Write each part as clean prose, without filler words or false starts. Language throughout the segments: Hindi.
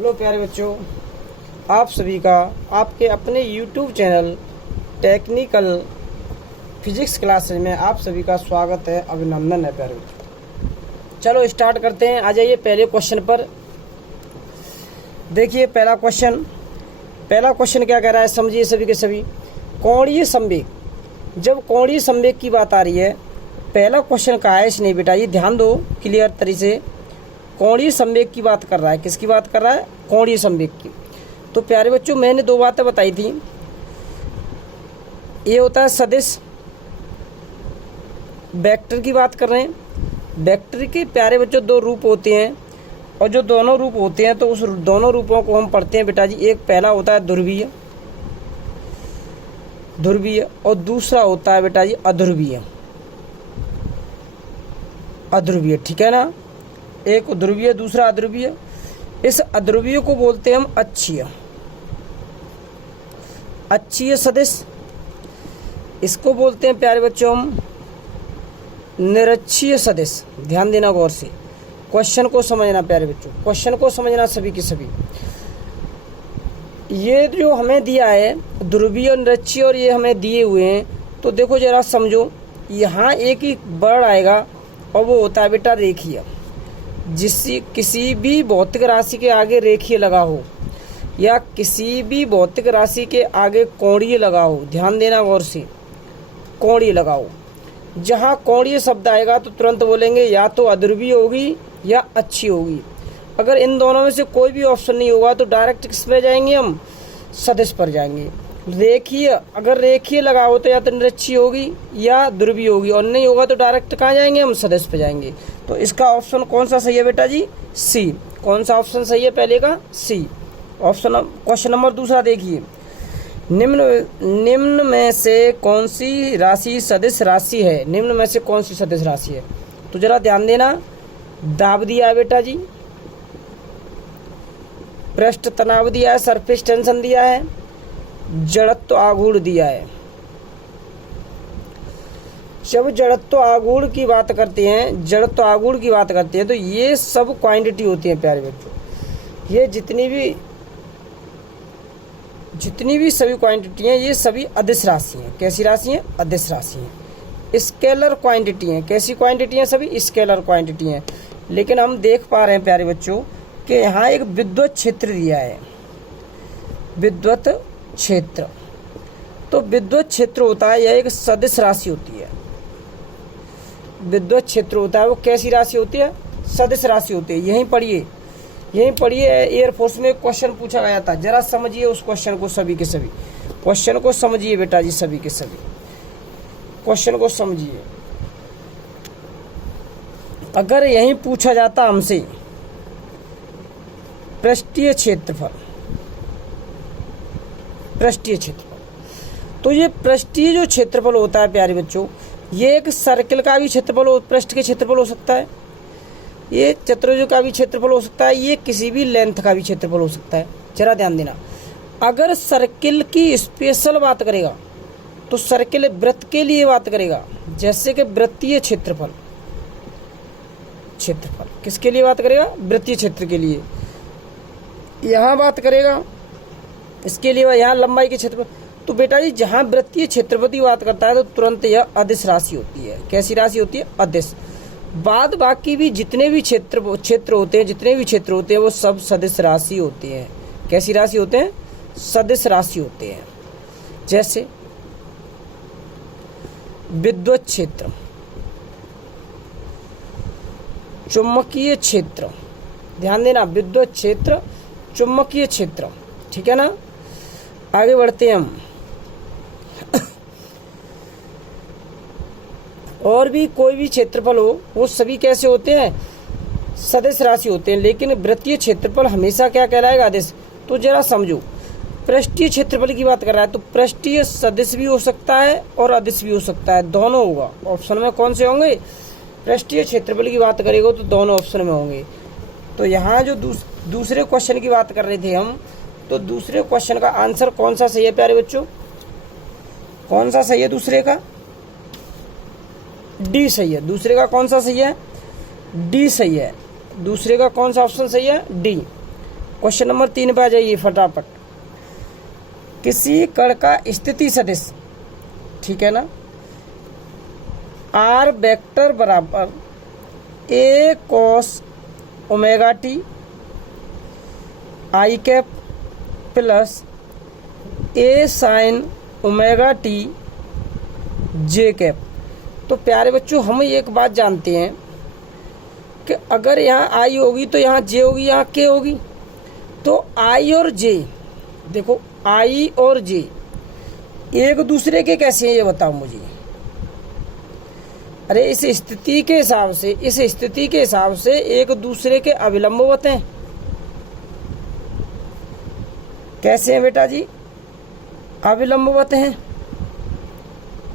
हेलो प्यारे बच्चों, आप सभी का आपके अपने YouTube channel technical physics classes में आप सभी का स्वागत है, अभिनंदन है प्यारे बच्चों। चलो स्टार्ट करते हैं। आ जाइए पहले क्वेश्चन पर। देखिए पहला क्वेश्चन क्या कह रहा है, समझिए सभी के सभी। कोणीय संवेग। जब कोणीय संवेग की बात आ रही है, पहला क्वेश्चन कहा है इसने, बेटा ये ध्यान दो क्लियर तरीके से। कोणीय संवेग की बात कर रहा है। किसकी बात कर रहा है? कोणीय संवेग की। तो प्यारे बच्चों मैंने दो बातें बताई थी। ये होता है सदिश, वेक्टर की बात कर रहे हैं। वेक्टर के प्यारे बच्चों दो रूप होते हैं, और जो दोनों रूप होते हैं तो उस दोनों रूपों को हम पढ़ते हैं बेटा जी। एक पहला होता है ध्रुवीय, और दूसरा होता है बेटा जी अध्रुवीय। ठीक है ना? एक ध्रुवीय, दूसरा अध्रुवीय। इस अध्रुवीय को बोलते हैं हम अक्षीय सदिश। इसको बोलते हैं प्यारे बच्चों हम निरक्षीय सदिश। ध्यान देना गौर से, क्वेश्चन को समझना प्यारे बच्चों, क्वेश्चन को समझना सभी की सभी। ये जो हमें दिया है ध्रुवीय और निरक्षीय, और ये हमें दिए हुए हैं, तो देखो जरा समझो। यहाँ एक ही वर्ड आएगा और वो होता है बेटा रेखीय। जिससे किसी भी भौतिक राशि के आगे रेखीय लगा हो, या किसी भी भौतिक राशि के आगे कोणीय लगा हो। ध्यान देना गौर से, कोणीय लगा हो। जहाँ कोणीय शब्द आएगा तो तुरंत बोलेंगे या तो अध्रुवीय होगी या अक्षीय होगी। अगर इन दोनों में से कोई भी ऑप्शन नहीं होगा तो डायरेक्ट किस पे जाएंगे हम? सदिश पर जाएंगे। रेखीय, अगर रेखीय लगा हो तो या तो निरक्षीय होगी या ध्रुवीय होगी, और नहीं होगा तो डायरेक्ट कहाँ जाएंगे हम? सदिश पे जाएंगे। तो इसका ऑप्शन कौन सा सही है बेटा जी? सी। कौन सा ऑप्शन सही है पहले का? C option. क्वेश्चन नंबर दूसरा देखिए। निम्न में से कौन सी राशि सदिश राशि है? निम्न में से कौन सी सदिश राशि है? तो जरा ध्यान देना। दाब दिया है बेटा जी, पृष्ठ तनाव दिया है, सरफेस टेंशन दिया है, जड़त्व आघूर्ण दिया है। जब जड़त्व आघूर्ण की बात करते हैं, तो ये सब क्वांटिटी होती है प्यारे बच्चों। ये जितनी भी सभी क्वांटिटी हैं, ये सभी अदिश राशि हैं। कैसी राशि हैं? अदिश राशि हैं। स्केलर क्वांटिटी हैं। कैसी क्वांटिटी हैं? सभी स्केलर क्वांटिटी हैं। लेकिन हम देख पा रहे हैं प्यारे बच्चों कि यहाँ एक विद्युत क्षेत्र दिया है, विद्युत क्षेत्र। तो विद्युत क्षेत्र होता है, यह एक सदिश राशि होती है। विद्युत क्षेत्र होता है, वो कैसी राशि होती है? सदिश राशि होती है। यहीं पढ़िए एयरफोर्स में क्वेश्चन पूछा गया था। जरा समझिए उस क्वेश्चन को, सभी के सभी क्वेश्चन को समझिए बेटा जी, सभी के सभी क्वेश्चन को समझिए। अगर यहीं पूछा जाता हमसे पृष्ठीय क्षेत्रफल, तो ये पृष्ठीय जो क्षेत्रफल होता है प्यारे बच्चों, ये एक सर्किल का भी क्षेत्रफल, पृष्ठ के क्षेत्रफल हो सकता है, ये चतुर्भुज का भी क्षेत्रफल हो सकता है, ये किसी भी लेंथ का भी क्षेत्रफल हो सकता है। जरा ध्यान देना। अगर सर्किल की स्पेशल बात करेगा तो सर्किल वृत्त के लिए बात करेगा, जैसे कि वृत्तीय क्षेत्रफल किसके लिए बात करेगा? वृत्तीय क्षेत्र के लिए। यहाँ बात करेगा इसके लिए, यहाँ लंबाई के क्षेत्रफल। तो बेटा जी जहाँ वृत्तीय क्षेत्रफल की बात करता है तो तुरंत यह अदिश राशि होती है। कैसी राशि होती है? अदिश। बाद बाकी भी जितने भी क्षेत्र होते हैं वो सब सदिश राशि होते हैं। कैसी राशि होते हैं? सदिश राशि होते हैं। जैसे विद्युत क्षेत्र, चुंबकीय क्षेत्र। ध्यान देना, विद्युत क्षेत्र, चुंबकीय क्षेत्र। ठीक है ना? आगे बढ़ते हैं हम। और भी कोई भी क्षेत्रफल हो, वो सभी कैसे होते हैं? सदिश राशि होते हैं। लेकिन वृत्तीय क्षेत्रफल हमेशा क्या कहलाएगा? अदिश। तो जरा समझो, पृष्ठीय क्षेत्रफल की बात कर रहा है तो पृष्ठीय सदिश भी हो सकता है और अदिश भी हो सकता है, दोनों होगा। ऑप्शन में कौन से होंगे? पृष्ठीय क्षेत्रफल की बात करेगा तो दोनों ऑप्शन में होंगे। तो यहाँ जो दूसरे क्वेश्चन की बात कर रहे थे हम, तो दूसरे क्वेश्चन का आंसर कौन सा सही है प्यारे बच्चों? कौन सा सही है? दूसरे का डी सही है। दूसरे का कौन सा सही है? डी सही है। दूसरे का कौन सा ऑप्शन सही है? डी। क्वेश्चन नंबर 3 पे आ जाइए फटाफट। किसी कण का स्थिति सदिश, ठीक है ना, आर वेक्टर बराबर a cos omega t i cap plus a sine omega t j cap. तो प्यारे बच्चों, हम एक बात जानते हैं कि अगर यहाँ आई होगी तो यहाँ जे होगी, यहाँ के होगी। तो आई और जे, देखो आई और जे एक दूसरे के कैसे हैं ये बताओ मुझे। अरे इस स्थिति के हिसाब से एक दूसरे के अविलंबवत हैं। कैसे हैं बेटा जी? अविलंबवत हैं,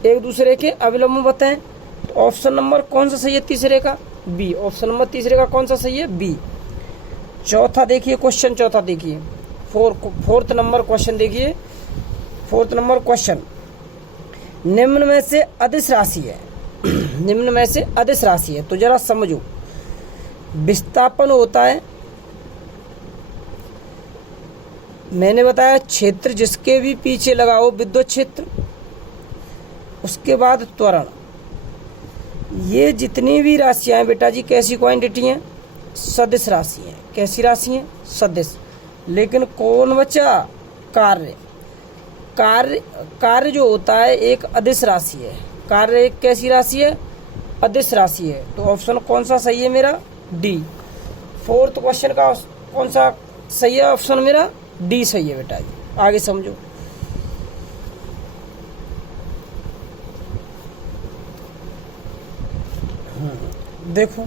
एक दूसरे के अविलंबवत हैं। तो ऑप्शन नंबर कौन सा सही है तीसरे का? बी। ऑप्शन नंबर तीसरे का कौन सा सही है? बी। चौथा देखिए, क्वेश्चन चौथा देखिए, फोर्थ नंबर क्वेश्चन देखिए। फोर्थ नंबर क्वेश्चन, निम्न में से अदिश राशि है निम्न में से अदिश राशि है, तो जरा समझो। विस्थापन होता है, मैंने बताया क्षेत्र जिसके भी पीछे लगाओ विद्युत क्षेत्र, उसके बाद त्वरण। ये जितनी भी राशियां हैं बेटा जी कैसी क्वांटिटी हैं? सदिश राशि हैं। कैसी राशि हैं? सदिश। लेकिन कौन बचा? कार्य। कार्य जो होता है एक अदिश राशि है। कार्य एक कैसी राशि है? अदिश राशि है। तो ऑप्शन कौन सा सही है मेरा? डी। फोर्थ क्वेश्चन का कौन सा सही है? ऑप्शन मेरा डी सही है बेटा जी। आगे समझो। देखो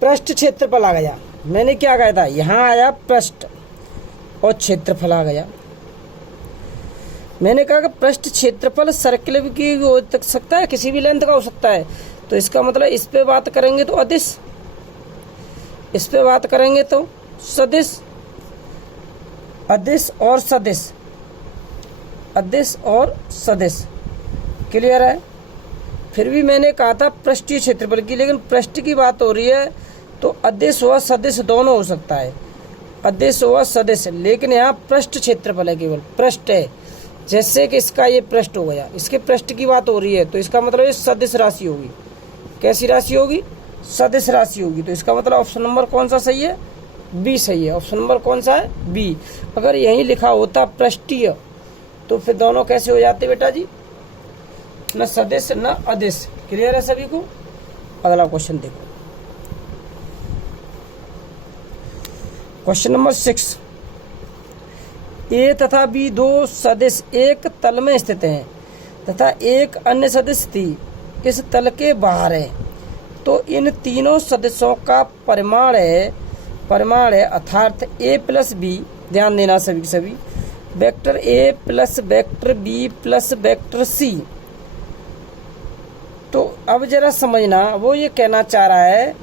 पृष्ठ क्षेत्रफल आ गया। मैंने क्या कहा था? यहाँ आया पृष्ठ और क्षेत्रफल आ गया। मैंने कहा कि पृष्ठ क्षेत्रफल सर्किल की हो सकता है, किसी भी लेंथ का हो सकता है। तो इसका मतलब इस पे बात करेंगे तो अदिश, इस पे बात करेंगे तो सदिश। अदिश और सदिश, अदिश और सदिश, क्लियर है? फिर भी मैंने कहा था पृष्ठीय क्षेत्रफल की, लेकिन पृष्ठ की बात हो रही है तो अदिश व सदिश दोनों हो सकता है, अदिश व सदिश। लेकिन यहाँ पृष्ठ क्षेत्रफल है, केवल पृष्ठ है। जैसे कि इसका ये पृष्ठ हो गया, इसके पृष्ठ की बात हो रही है, तो इसका मतलब ये सदिश राशि होगी। कैसी राशि होगी? सदिश राशि होगी। तो इसका मतलब ऑप्शन नंबर कौन सा सही है? बी सही है। ऑप्शन नंबर कौन सा है? बी। अगर यही लिखा होता पृष्ठीय तो फिर दोनों कैसे हो जाते बेटा जी? न सदिश न अदिश। क्लियर है सभी को? अगला क्वेश्चन देखो, क्वेश्चन नंबर 6। ए तथा बी दो सदिश एक तल में स्थित हैं तथा एक अन्य सदिश थी इस तल के बाहर है, तो इन तीनों सदिशों का परिमाण है अर्थात ए प्लस बी। ध्यान देना सभी vector A plus vector B plus vector C. तो अब जरा समझना, वो ये कहना चाह रहा है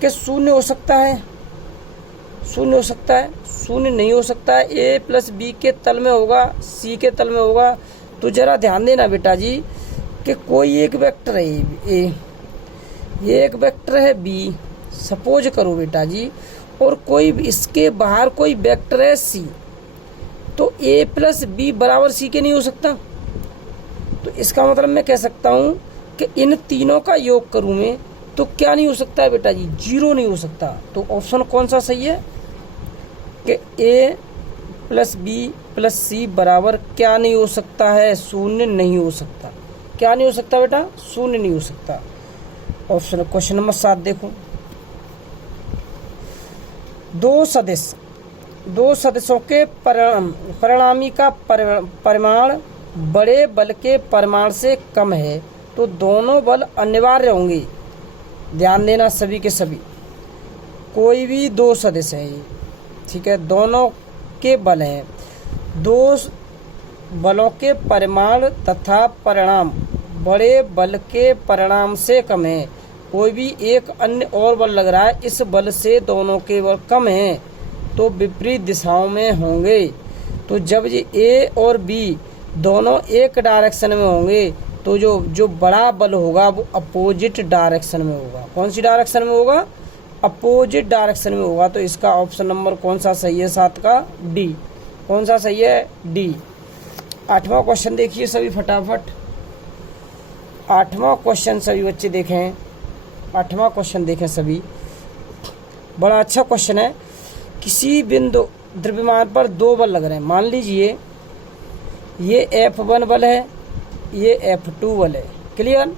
कि शून्य हो सकता है, शून्य हो सकता है, शून्य नहीं हो सकता है। ए प्लस बी के तल में होगा, सी के तल में होगा। तो जरा ध्यान देना बेटा जी कि कोई एक वेक्टर है ए, ये एक वेक्टर है बी, सपोज करो बेटा जी, और कोई इसके बाहर कोई वेक्टर है सी। तो ए प्लस बी बराबर सी के नहीं हो सकता। तो इसका मतलब मैं कह सकता हूँ कि इन तीनों का योग करूँ मैं तो क्या नहीं हो सकता है बेटा जी? जीरो नहीं हो सकता। तो ऑप्शन कौन सा सही है कि ए प्लस बी प्लस सी बराबर क्या नहीं हो सकता है? शून्य नहीं हो सकता। क्या नहीं हो सकता बेटा? शून्य नहीं हो सकता। ऑप्शन क्वेश्चन नंबर 7 देखो। दो सदिशों के परिणामी का परिमाण बड़े बल के परिमाण से कम है, तो दोनों बल अनिवार्य होंगे। ध्यान देना सभी के सभी। कोई भी दो सदिश है ये, ठीक है, दोनों के बल हैं, दो बलों के परिमाण तथा परिणाम बड़े बल के परिणाम से कम है। कोई भी एक अन्य और बल लग रहा है, इस बल से दोनों के बल कम हैं, तो विपरीत दिशाओं में होंगे। तो जब ये ए और बी दोनों एक डायरेक्शन में होंगे तो जो बड़ा बल होगा वो अपोजिट डायरेक्शन में होगा। कौन सी डायरेक्शन में होगा? अपोजिट डायरेक्शन में होगा। तो इसका ऑप्शन नंबर कौन सा सही है? 7 का डी। कौन सा सही है? डी। 8वां क्वेश्चन देखिए सभी फटाफट। 8वां क्वेश्चन सभी बच्चे देखें। 8वां क्वेश्चन देखें सभी, बड़ा अच्छा क्वेश्चन है। किसी बिंदु द्रव्यमान पर 2 बल लग रहे हैं। मान लीजिए ये F1 बल है, ये F2 बल है। क्लियर?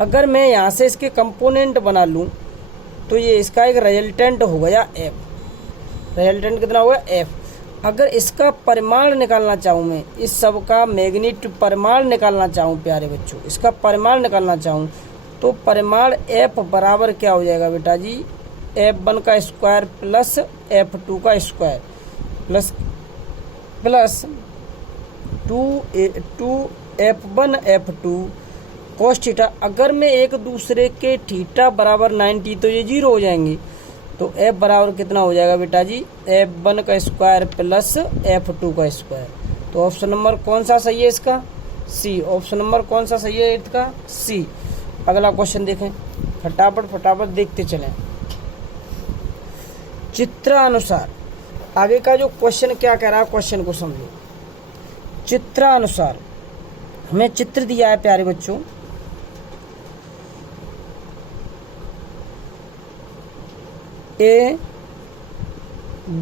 अगर मैं यहाँ से इसके कंपोनेंट बना लूँ तो ये इसका एक रिजल्टेंट हो गया F। रिजल्टेंट कितना होगा? F। अगर इसका परिमाण निकालना चाहूँ, मैं इस सब का मैग्नीट्यूड परिमाण निकालना चाहूँ प्यारे बच्चों, इसका परिमाण निकालना चाहूँ तो परिमाण F बराबर क्या हो जाएगा बेटा जी? F1 का स्क्वायर प्लस F2 का square plus 2F1 F2 cos theta. अगर मैं एक दूसरे के थीटा बराबर 90 तो ये 0 हो जाएंगे। तो F बराबर कितना हो जाएगा बेटा जी? F1 का स्क्वायर प्लस F2 का स्क्वायर। तो ऑप्शन नंबर कौन सा सही है इसका? सी। ऑप्शन नंबर कौन सा सही है इसका? सी। अगला क्वेश्चन देखें, फटाफट देखते चलें। चित्रानुसार, आगे का जो क्वेश्चन क्या कह रहा है, क्वेश्चन को समझो। चित्रानुसार हमें चित्र दिया है प्यारे बच्चों। A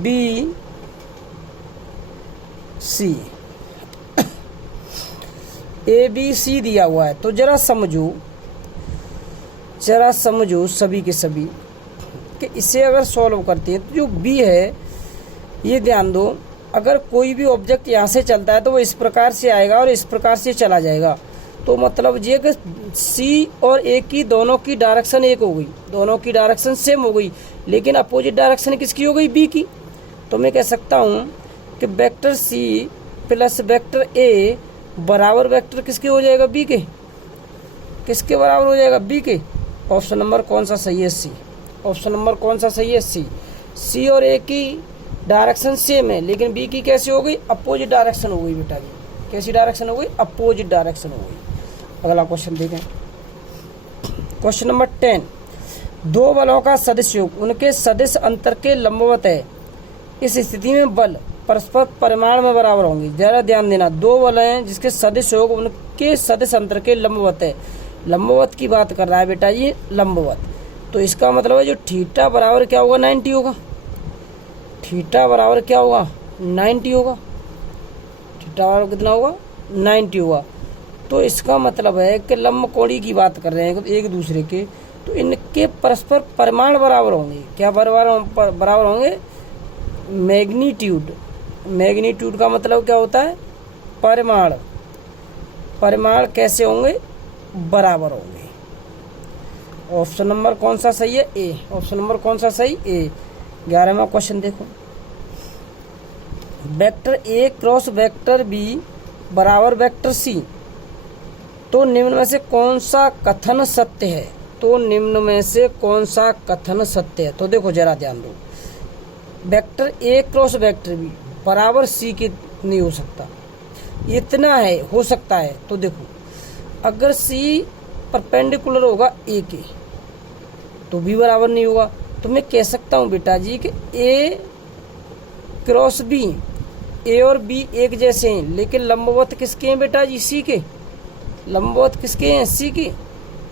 B C A B C दिया हुआ है। तो जरा समझो सभी के सभी कि इसे अगर सॉल्व करते हैं तो जो B है, ये ध्यान दो, अगर कोई भी ऑब्जेक्ट यहाँ से चलता है तो वो इस प्रकार से आएगा और इस प्रकार से चला जाएगा। तो मतलब ये कि सी और ए की दोनों की डायरेक्शन एक हो गई, दोनों की डायरेक्शन सेम हो गई, लेकिन अपोजिट डायरेक्शन किसकी हो गई? बी की। तो मैं कह सकता हूँ कि vector C plus vector A बराबर वेक्टर किसके हो जाएगा? बी के। किसके बराबर हो जाएगा? बी के। ऑप्शन नंबर कौन सा सही है? सी। ऑप्शन नंबर कौन सा सही है? सी। सी और ए की डायरेक्शन सेम है, लेकिन बी की कैसे हो गई? अपोजिट डायरेक्शन हो गई बेटा जी। कैसी डायरेक्शन हो गई? अपोजिट डायरेक्शन हो गई। अगला क्वेश्चन देखें, क्वेश्चन नंबर 10। 2 बलों का सदिश योग उनके सदिश अंतर के लंबवत है। इस स्थिति में बल परस्पर परिमाण में बराबर होंगे। जरा ध्यान देना, 2 बल हैं जिसके सदिश योग उनके सदिश अंतर के लंबवत है। लंबवत की बात कर रहा है बेटा जी, लंबवत। तो इसका मतलब है जो थीटा बराबर क्या होगा? 90 होगा। थीटा बराबर क्या होगा? 90 होगा। थीटा बराबर कितना होगा? 90 होगा। तो इसका मतलब है कि लंबकोणी की बात कर रहे हैं एक दूसरे के, तो इनके परस्पर परिमाण बराबर होंगे। क्या बराबर होंगे? मैग्नीट्यूड। मैग्नीट्यूड का मतलब क्या होता है? परिमाण। परिमाण कैसे होंगे? बराबर होंगे। ऑप्शन नंबर कौन सा सही है? ए। ऑप्शन नंबर कौन सा सही? ए। 11वां क्वेश्चन देखो, vector A cross vector B बराबर वेक्टर सी, तो निम्न में से कौन सा कथन सत्य है? तो निम्न में से कौन सा कथन सत्य है? तो देखो जरा ध्यान दो, vector A cross vector B बराबर सी के नहीं हो सकता, इतना है हो सकता है। तो देखो अगर सी परपेंडिकुलर होगा ए के तो भी बराबर नहीं होगा। तो मैं कह सकता हूँ बेटा जी कि ए क्रॉस बी, ए और बी एक जैसे हैं, लेकिन लंबवत किसके हैं बेटा जी? सी के। लंबवत किसके हैं? सी के।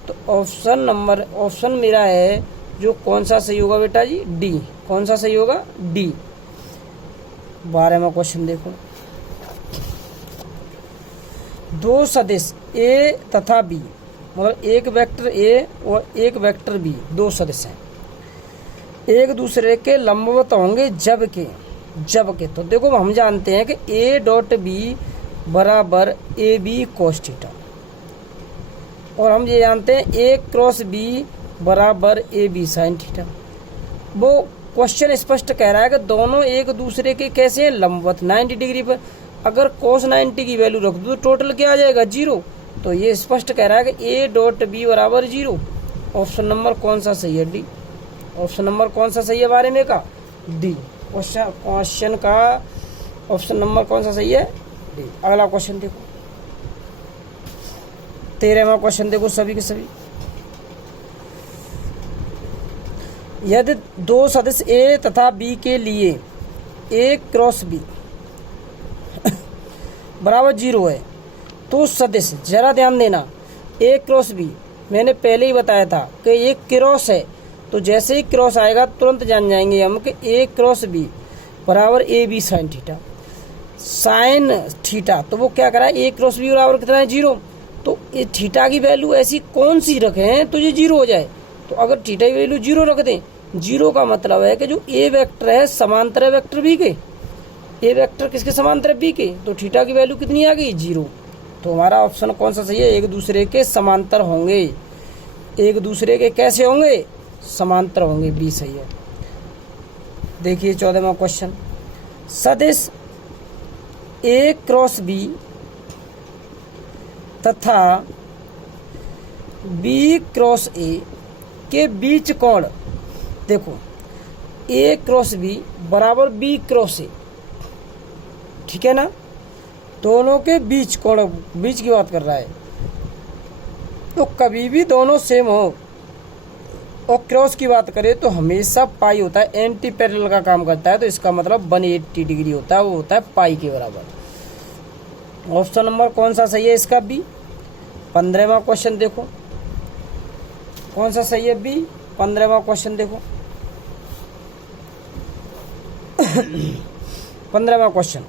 तो ऑप्शन मेरा है जो कौन सा सही होगा बेटा जी? डी। कौन सा सही होगा? डी। 12वां क्वेश्चन देखो, 2 सदिश ए तथा बी, मतलब एक वेक्टर ए और एक वेक्टर बी, 2 सदिश हैं, एक दूसरे के लंबवत होंगे जबकि तो देखो हम जानते हैं कि ए डॉट बी बराबर ए बी कोस थीटा, और हम ये जानते हैं ए क्रॉस बी बराबर ए बी साइन थीटा। वो क्वेश्चन स्पष्ट कह रहा है कि दोनों एक दूसरे के कैसे हैं? लंबवत 90 डिग्री पर। अगर cos 90 की वैल्यू रख दो तो टोटल क्या आ जाएगा? 0। तो ये स्पष्ट कह रहा है कि ए डॉट बी बराबर 0। ऑप्शन नंबर कौन सा सही है? डी। ऑप्शन नंबर कौन सा सही है बारे में का? डी। क्वेश्चन का ऑप्शन नंबर कौन सा सही है? डी। अगला क्वेश्चन देखो, 13वां क्वेश्चन देखो सभी के सभी। यदि दो सदिश ए तथा बी के लिए ए क्रॉस बी बराबर 0 है तो सदिश, जरा ध्यान देना, ए क्रॉस बी मैंने पहले ही बताया था कि ये क्रॉस है, तो जैसे ही क्रॉस आएगा तुरंत जान जाएंगे हम कि ए क्रॉस बी बराबर A B sine theta. Sine theta तो वो क्या करा, ए क्रॉस बी बराबर कितना है 0, तो ये थीटा की वैल्यू ऐसी कौन सी रखें तो ये 0 हो जाए। तो अगर थीटा की वैल्यू 0 रख दें, 0 का मतलब है कि जो ए वेक्टर है समांतर है वेक्टर बी के, ए वेक्टर किसके समांतर है बी के, तो थीटा की वैल्यू कितनी आ गई 0। तो हमारा ऑप्शन कौन सा सही है, एक दूसरे के समांतर होंगे, एक दूसरे के कैसे होंगे, समांतर होंगे, बी सही है। देखिए 14वां क्वेश्चन, सदिश ए क्रॉस बी तथा बी क्रॉस ए के बीच कोण, देखो ए क्रॉस बी बराबर बी क्रॉस ए, ठीक है ना, दोनों के बीच कोण, बीच की बात कर रहा है, तो कभी भी दोनों सेम हो और क्रॉस की बात करें तो हमेशा पाई होता है, एंटी पैरेलल का काम करता है, तो इसका मतलब 180 डिग्री होता है, वो होता है पाई के बराबर। ऑप्शन नंबर कौन सा सही है इसका, बी। 15वां क्वेश्चन देखो कौन सा सही है, बी। 15वां क्वेश्चन देखो 15वां question,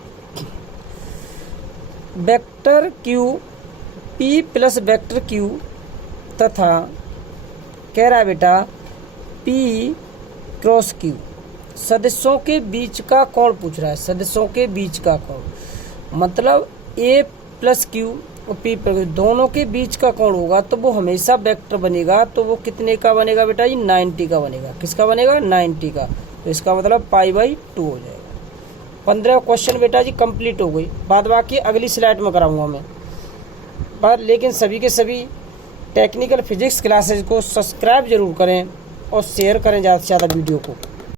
vector Q P plus vector Q तथा कह रहा है बेटा पी क्रॉस क्यू, सदिशों के बीच का कोण पूछ रहा है, सदिशों के बीच का कोण मतलब ए प्लस क्यू और पी प्लस दोनों के बीच का कोण होगा तो वो हमेशा वेक्टर बनेगा, तो वो कितने का बनेगा बेटा जी, 90 का बनेगा। किसका बनेगा, 90 का, तो इसका मतलब π/2 हो जाएगा। 15 क्वेश्चन बेटा जी कंप्लीट हो गई, बाद बाकी अगली स्लाइड में कराऊंगा मैं, पर लेकिन सभी के सभी टेक्निकल फिजिक्स क्लासेज को सब्सक्राइब जरूर करें और शेयर करें ज़्यादा से ज़्यादा वीडियो को।